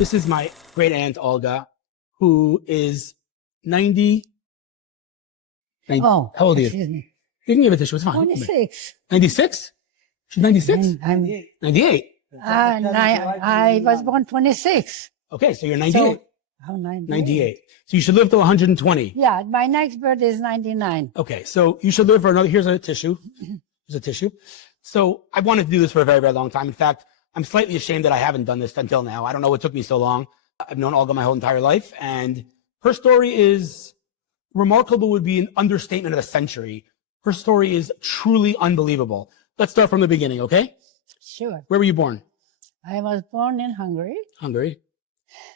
This is my great aunt Olga, who is 90. Oh, how old are you? excuse me. You can give it to her. It's fine. 26. 96? She's 96? I'm 98. I was born 26. Okay, so you're 98. So, oh, 98. 98. So you should live till 120. Yeah, my next birthday is 99. Okay, so you should live for another. Here's a tissue. Here's a tissue. So I wanted to do this for a very, very long time. In fact, I'm slightly ashamed that I haven't done this until now. I don't know what took me so long. I've known Olga my whole entire life, and her story is remarkable, would be an understatement of the century. Her story is truly unbelievable. Let's start from the beginning, okay? Sure. Where were you born? I was born in Hungary. Hungary.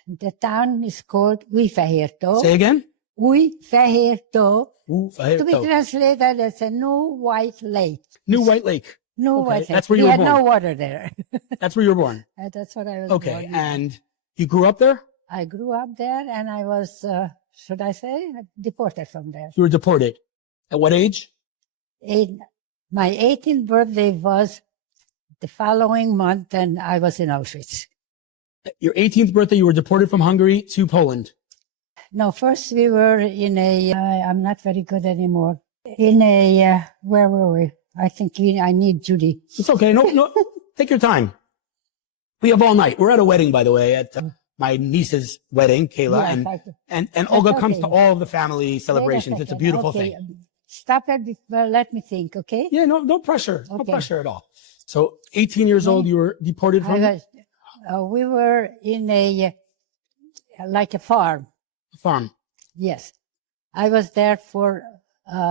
The town is called Újfehértó. Say again? Újfehértó. Újfehértó. To be translated as a new white lake. New White Lake. New Okay, white lake. that's where you we were had born. no water there. That's where you were born. That's what I was Okay, born. and you grew up there? I grew up there and I was, should I say, deported from there. You were deported. At what age? My 18th birthday was the following month and I was in Auschwitz. Your 18th birthday, you were deported from Hungary to Poland. No, first we were in I'm not very good anymore. Where were we? I think I need Judy. It's okay. No, take your time. We have all night. We're at a wedding, by the way, at my niece's wedding, Kayla, Yeah, and Olga okay. comes to all of the family celebrations. It's a beautiful okay. thing. Stop it. Let me think, okay? Yeah, no pressure. No Okay. pressure at all. So 18 years old, you were deported from We were in like a farm. a farm. Yes. I was there for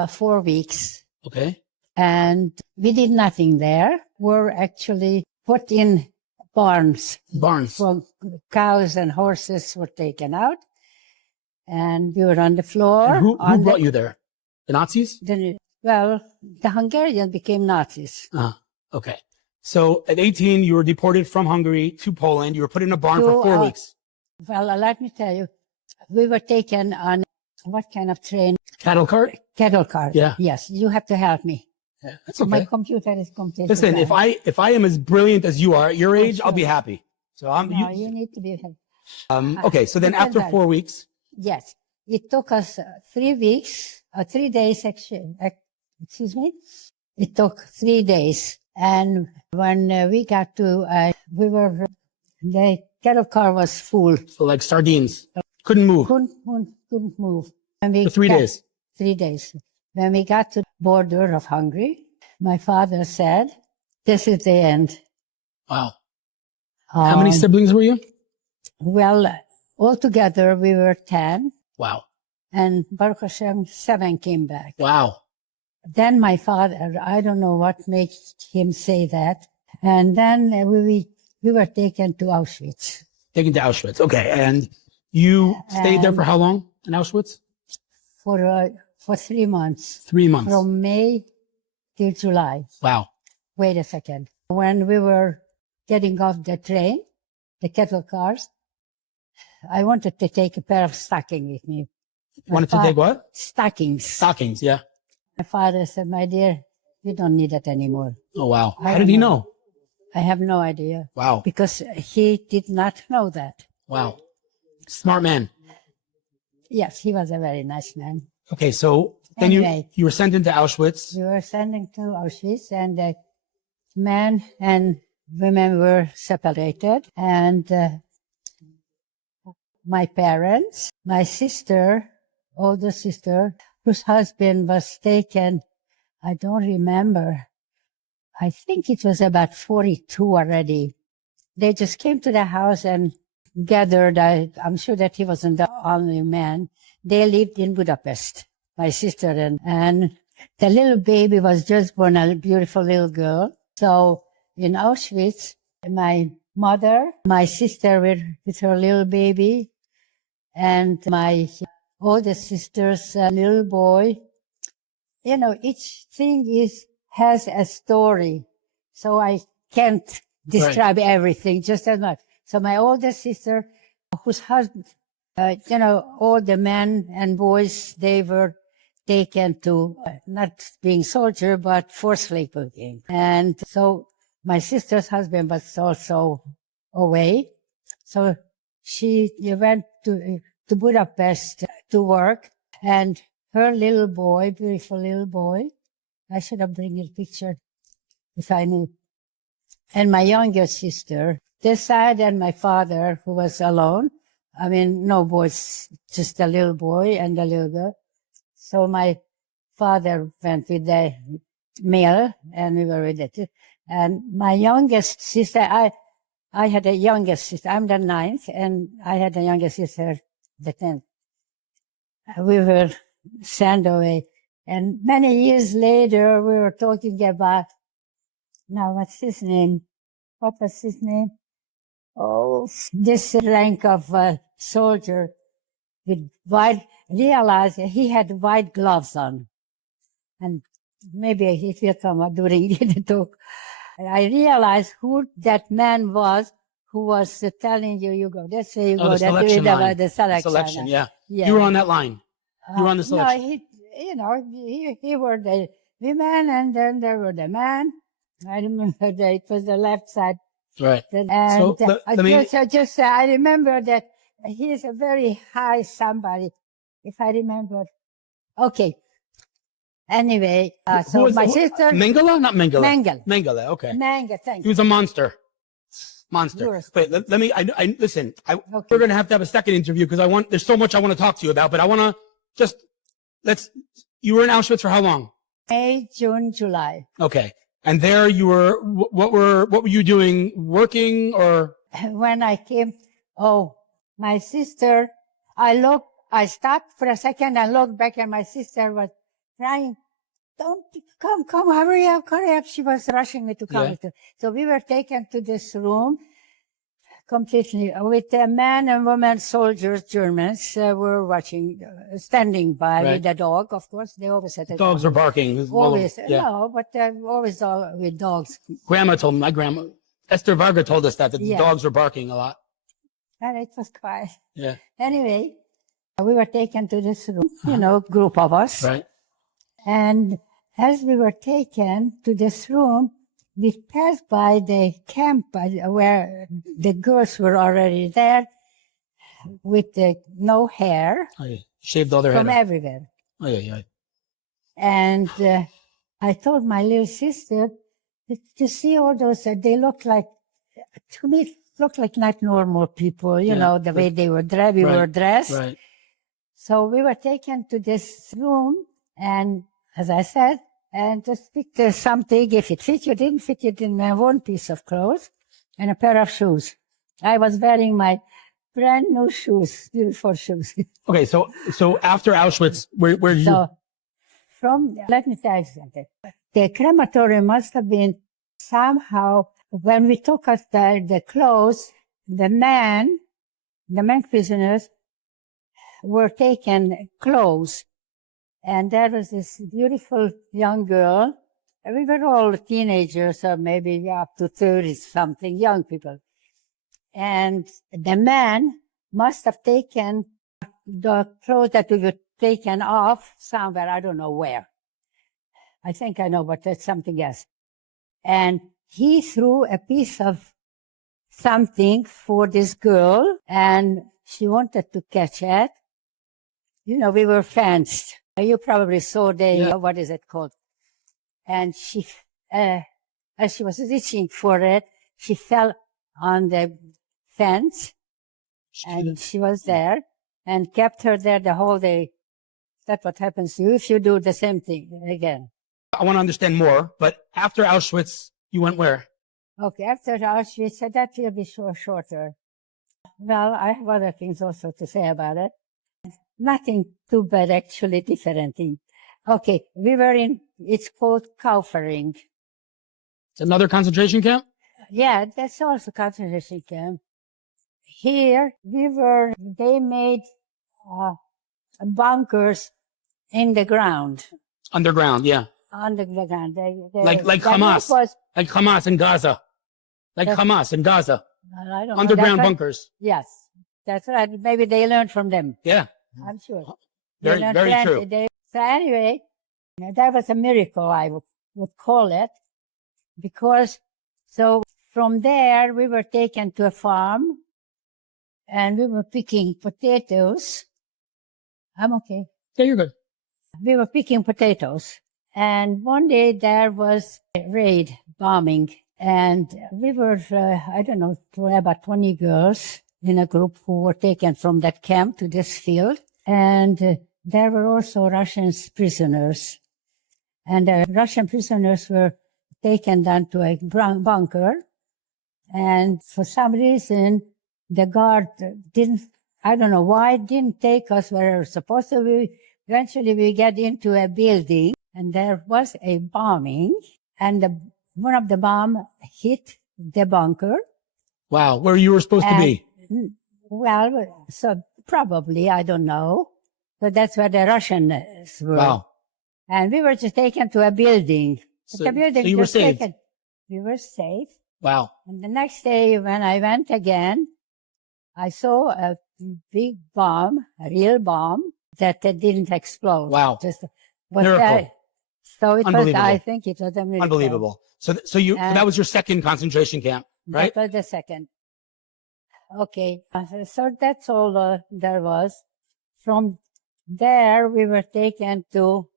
4 weeks Okay. and we did nothing there. We're actually put in barns. Barns. So cows and horses were taken out and we were on the floor. And who brought you there? The Nazis? The Hungarians became Nazis. Okay. So at 18, you were deported from Hungary to Poland. You were put in a barn for 4 weeks. Well, let me tell you, we were taken on what kind of train? Cattle cart? Cattle cart. Yeah. Yes, you have to help me. Yeah, that's okay. My computer is completely Listen, blank. if I am as brilliant as you are at your age, sure. I'll be happy. So No, you need to be helped. okay. So then after 4 weeks, Yes, it took us 3 weeks, 3 days actually. Excuse me. It took 3 days. And when we got to, the cattle car was full. so like sardines, couldn't move Couldn't move. for 3 days. 3 days. When we got to the border of Hungary, my father said, this is the end. Wow. How many siblings were you? Well, altogether we were 10. Wow. And Baruch Hashem, 7 came back. Wow. Then my father, I don't know what made him say that. And then we were taken to Auschwitz. Taken to Auschwitz. Okay. And you stayed there for how long in Auschwitz? For 3 months. 3 months. From May till July. Wow. Wait a second. When we were getting off the train, the cattle cars, I wanted to take a pair of stockings with me. Wanted to take what? Stockings. Stockings. Yeah. My father said, my dear, you don't need it anymore. Oh, wow. I How did he know? I have no idea. Wow. Because he did not know that. Wow. Smart man. Yes, he was a very nice man. Okay. So then Anyway. you were sent into Auschwitz. We were sending to Auschwitz and the men and women were separated. And my parents, my sister, older sister, whose husband was taken, I don't remember. I think it was about 42 already. They just came to the house and gathered. I'm sure that he wasn't the only man. They lived in Budapest, my sister, and the little baby was just born, a beautiful little girl. So in Auschwitz, my mother, my sister with her little baby, and my older sister's little boy. You know, each thing has a story. So I can't describe everything just as much. So my older sister, whose husband, all the men and boys, they were taken to not being soldier, but forced labor. And so my sister's husband was also away. So she went to Budapest to work, and her little boy, beautiful little boy, I should have bring a picture if I knew, and my younger sister, this side, and my father, who was alone. I mean, no boys, just a little boy and a little girl. So my father went with the mail, and we were with it. And my youngest sister, I had a youngest sister. I'm the 9th, and I had a youngest sister, the 10th. We were sent away. And many years later, we were talking about, now what's his name? What was his name? Oh, this rank of soldier with white, realized he had white gloves on. And maybe it will come up during the talk. I realized who that man was who was telling you, you go this way, you go the that way, selection line. the selection. Yeah. Yeah. You were on that line. You were on the selection. No, he were the women, and then there were the man. I remember that it was the left side. Right. And so I remember that he's a very high somebody, if I remember. Okay. Anyway, so my sister. Mengele? Not Mengele. Mengele, okay. Mengele, thank you. He was a monster. Wait, let me, listen, okay. We're going to have a second interview because there's so much I want to talk to you about, but I want to you were in Auschwitz for how long? May, June, July. Okay. And there you were, what were you doing? Working or? When I came, my sister, I stopped for a second and looked back, and my sister was crying. Don't come, hurry up. She was rushing me to come. Yeah. So we were taken to this room completely with a man and woman soldiers, Germans, were watching, standing by with a dog, of course. They always had a dog. Dogs were barking. Always. No, but always with dogs. Grandma told me, my grandma, Esther Varga told us that the dogs were barking a lot. And it was quiet. Yeah. Anyway, we were taken to this room, group of us. Right. And as we were taken to this room, we passed by the camp where the girls were already there with no hair. Oh, yeah. Shaved all their hair. From everywhere. Oh, yeah. And I told my little sister, to see all those, they look like, to me, look like not normal people, the way they were dressed. We were dressed. Right. So we were taken to this room, and as I said, and just picked something. If it fit, you didn't have one piece of clothes and a pair of shoes. I was wearing my brand new shoes, beautiful shoes. Okay, so after Auschwitz, where did you? So let me tell you something. The crematorium must have been somehow, when we took out the clothes, the men prisoners were taken clothes. And there was this beautiful young girl. We were all teenagers, or maybe up to 30-something, young people. And the man must have taken the clothes that we were taken off somewhere, I don't know where. I think I know, but that's something else. And he threw a piece of something for this girl, and she wanted to catch it. We were fenced. You probably saw what is it called? And she, as she was reaching for it, she fell on the fence, and she was there and kept her there the whole day. That's what happens to you if you do the same thing again. I want to understand more, but after Auschwitz, you went where? Okay, after Auschwitz, that will be shorter. Well, I have other things also to say about it. Nothing too bad, actually, different thing. Okay, we were it's called Kaufering. It's another concentration camp? Yeah, that's also concentration camp. Here, they made bunkers in the ground. Underground, yeah. Under the ground. Like Hamas. Like Hamas in Gaza. Hamas in Gaza. I don't Underground know. bunkers. Yes, that's right. Maybe they learned from them. Yeah. I'm sure. Very true. So anyway, that was a miracle, I would call it, because from there we were taken to a farm, and we were picking potatoes. I'm okay. Yeah, you're good. We were picking potatoes. And one day there was a raid bombing. And we were, I don't know, about 20 girls in a group who were taken from that camp to this field. And there were also Russian prisoners. And the Russian prisoners were taken down to a bunker. And for some reason, the guard didn't, I don't know why, didn't take us where we were supposed to be. Eventually, we get into a building, and there was a bombing, and one of the bomb hit the bunker. Wow, where you were supposed to be. Well, so probably, I don't know. But that's where the Russians were. Wow. And we were just taken to a building. So, The building so you were just saved. We were safe. Wow. And the next day, when I went again, I saw a big bomb, a real bomb, that didn't explode. Wow. Just was Miracle. there. So it was, Unbelievable. I think it was a miracle. Unbelievable. So that was your second concentration camp, right? That was the second. Okay. So that's all there was. From there, we were taken to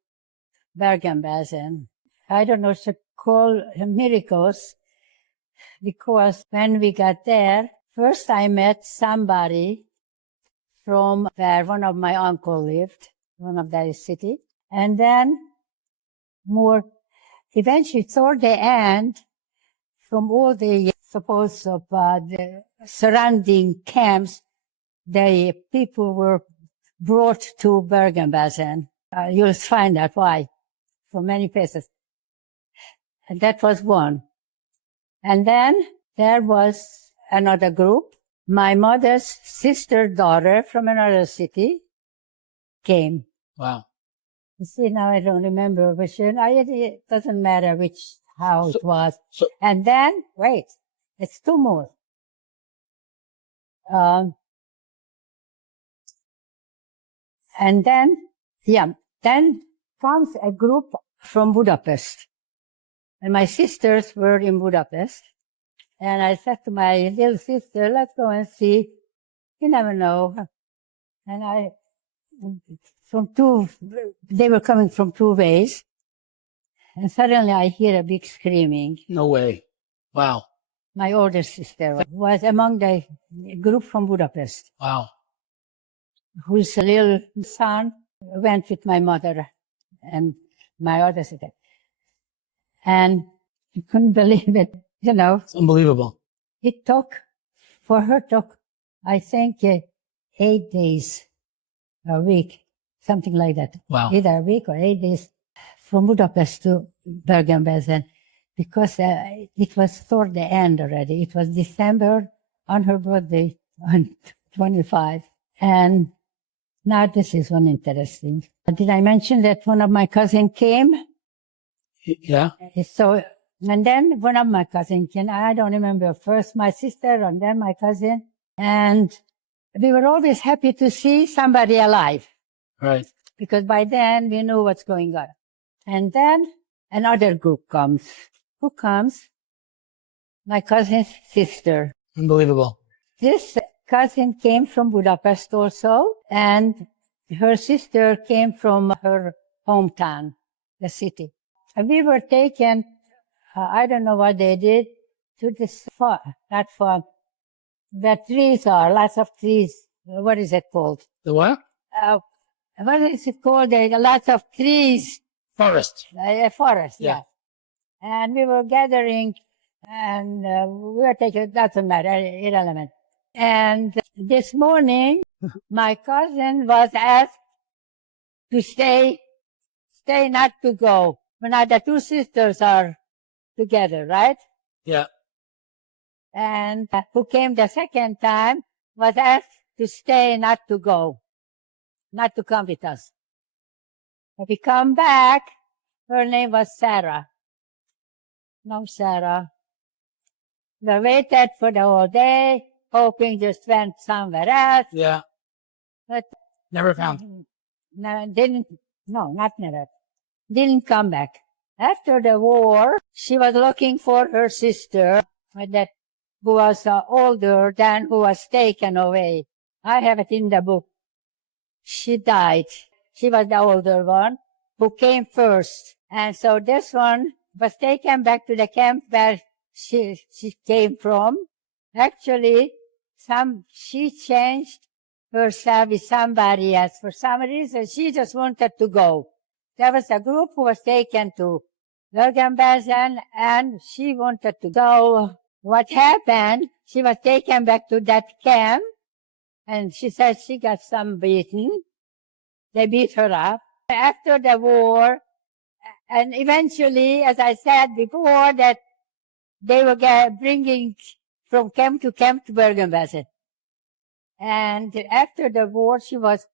Bergen-Belsen. I don't know, to call miracles, because when we got there, first I met somebody from where one of my uncle lived, one of that city, and then eventually toward the end, from all the the surrounding camps, the people were brought to Bergen-Belsen. You'll find out why, from many places. And that was one. And then there was another group. My mother's sister daughter from another city came. Wow. You see, now I don't remember which, it doesn't matter how it was. And then, wait, it's two more. And then comes a group from Budapest. And my sisters were in Budapest. And I said to my little sister, let's go and see. You never know. And they were coming from two ways. And suddenly I hear a big screaming. No way. Wow. My older sister was among the group from Budapest. Wow. Whose little son went with my mother and my other sister. And you couldn't believe it, It's unbelievable. It took, I think, 8 days, a week, something like that. Wow. Either a week or 8 days from Budapest to Bergen-Belsen, because it was toward the end already. It was December on her birthday, on 25. And now this is one interesting. Did I mention that one of my cousins came? Yeah. So, and then one of my cousins came. I don't remember, first my sister and then my cousin. And we were always happy to see somebody alive. Right. Because by then we knew what's going on. And then another group comes. Who comes? My cousin's sister. Unbelievable. This cousin came from Budapest also, and her sister came from her hometown, the city. And we were taken, I don't know what they did, to this platform where trees are, lots of trees. What is it called? The what? What is it called? There are lots of trees. Forest. A forest, Yeah. yes. And we were gathering, and we were taking, doesn't matter, irrelevant. And this morning, my cousin was asked to stay, not to go. Now the two sisters are together, right? Yeah. And who came the second time was asked to stay, not to go, not to come with us. When we come back, her name was Sarah. No, Sarah. We waited for the whole day, hoping just went somewhere else. Yeah. But Never found. not never. Didn't come back. After the war, she was looking for her sister with that who was older than who was taken away. I have it in the book. She died. She was the older one who came first. And so this one was taken back to the camp where she came from. Actually, she changed herself with somebody else. For some reason, she just wanted to go. There was a group who was taken to Bergen-Belsen, and she wanted to go. What happened, she was taken back to that camp, and she said she got some beaten. They beat her up. After the war, and eventually, as I said before, that they were bringing from camp to Bergen-Belsen. And after the war, she was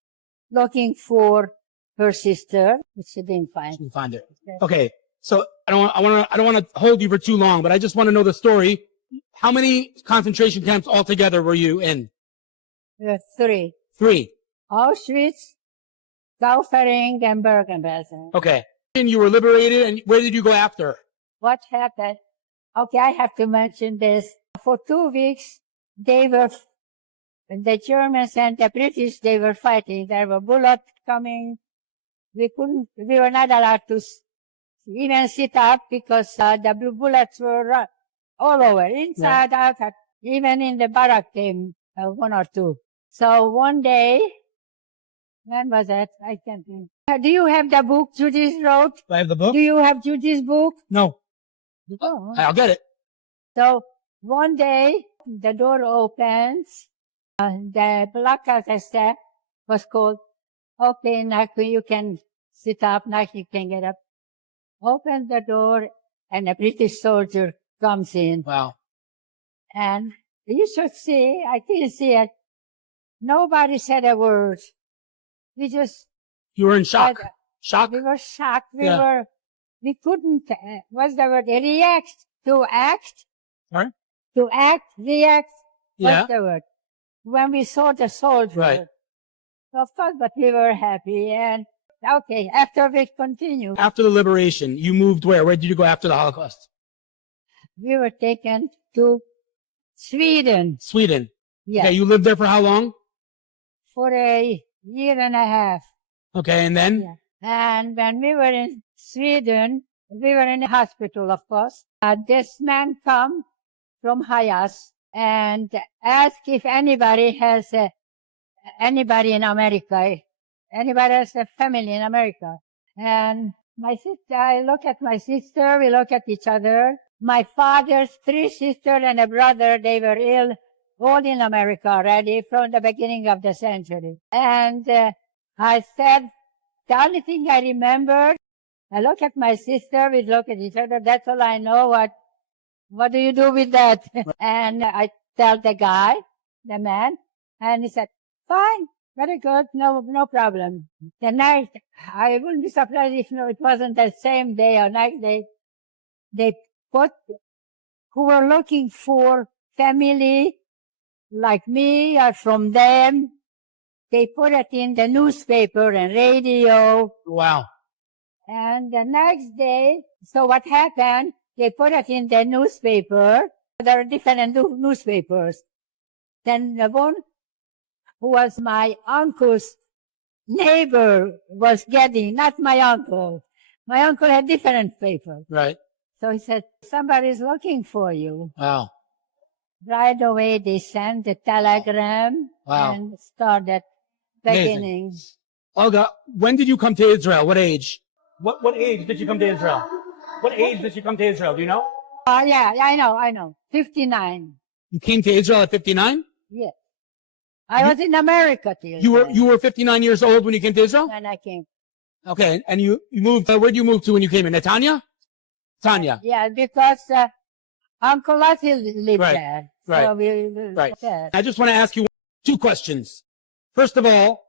looking for her sister, which she didn't find. She didn't find it. Okay. So I don't want to hold you for too long, but I just want to know the story. How many concentration camps altogether were you in? Three. Three. Auschwitz, Kaufering, and Bergen-Belsen. Okay. And you were liberated, and where did you go after? What happened? Okay, I have to mention this. For 2 weeks, the Germans and the British, they were fighting. There were bullets coming. We were not allowed to even sit up because the bullets were all over, inside, outside. Even in the barrack came one or two. So one day, when was that? I can't think. Do you have the book Judy's wrote? Do I have the book? Do you have Judy's book? No. Oh. I'll get it. So one day, the door opens. The placard step was called, okay, now you can sit up, now you can get up. Open the door, and a British soldier comes in. Wow. And you should see, I didn't see it. Nobody said a word. We just... You were in shock. Shock? We were shocked. We couldn't, what's the word? React. To act. Sorry? To act, react. Yeah. What's the word? When we saw the soldier. Right. Of course, but we were happy. And okay, after we continue. After the liberation, you moved where? Where did you go after the Holocaust? We were taken to Sweden. Sweden. Yeah. Okay, you lived there for how long? For a year and a half. Okay, and then? Yeah. And when we were in Sweden, we were in a hospital, of course. This man come from Hamas and ask if anybody has anybody in America, anybody has a family in America. And my sister, I look at my sister, we look at each other. My father's 3 sisters and a brother, they were ill, all in America already from the beginning of the century. And I said, the only thing I remember, I look at my sister, we look at each other, that's all I know. What do you do with that? And I tell the guy, the man, and he said, fine, very good, no problem. The night, I wouldn't be surprised if it wasn't the same day or next day, they put, who were looking for family like me or from them, they put it in the newspaper and radio. Wow. And the next day, so what happened, they put it in the newspaper. There are different newspapers. Then the one who was my uncle's neighbor was getting, not my uncle. My uncle had different paper. Right. So he said, somebody's looking for you. Wow. Right away, they sent the telegram. Wow. And started beginning. Amazing. Olga, when did you come to Israel? What age? What age did you come to Israel? What age did you come to Israel? Do you know? Yeah, I know. 59. You came to Israel at 59? Yes. I was in America till You were 59 years old when you came to Israel? when I came. Okay, and you moved, where'd you move to when you came in? Netanya? Tanya. Yeah, because Uncle Lottie lived Right, there. right, So we lived right. there. I just want to ask you 2 questions. First of all,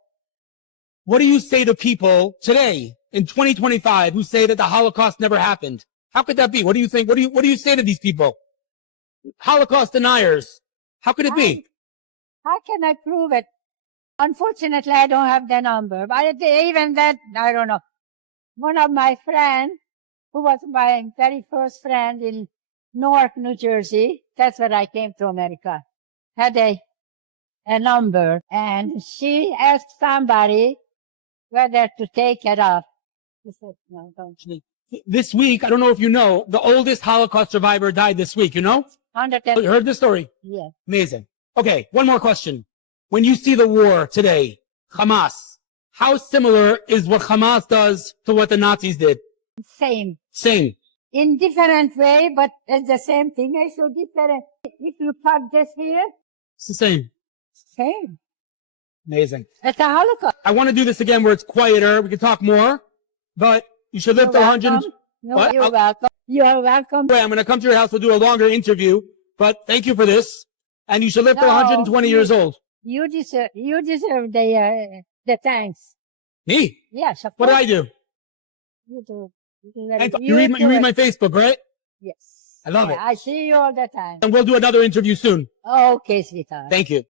what do you say to people today in 2025 who say that the Holocaust never happened? How could that be? What do you think? What do you say to these people? Holocaust deniers. How could it be? How can I prove it? Unfortunately, I don't have the number. But even that, I don't know. One of my friends, who was my very first friend in Newark, New Jersey. That's where I came to America. Had a number, and she asked somebody whether to take it off. He said, no, don't. This week, I don't know if you know, the oldest Holocaust survivor died this week, you know? 110. You heard this story? Yeah. Amazing. Okay, one more question. When you see the war today, Hamas, how similar is what Hamas does to what the Nazis did? Same. Same. In different way, but it's the same thing. It's so different. If you put this here, It's the same. same. Amazing. It's a Holocaust. I want to do this again where it's quieter. We can talk more, but you should live to 100. No, What? you're welcome. You're welcome. I'm going to come to your house. We'll do a longer interview, but thank you for this. And you should live to 120 years old. You deserve the thanks. Me? Yes, of What did course. I do? You do. And you read my Facebook, right? Yes. I love it. I see you all the time. And we'll do another interview soon. Okay, sweetheart. Thank you.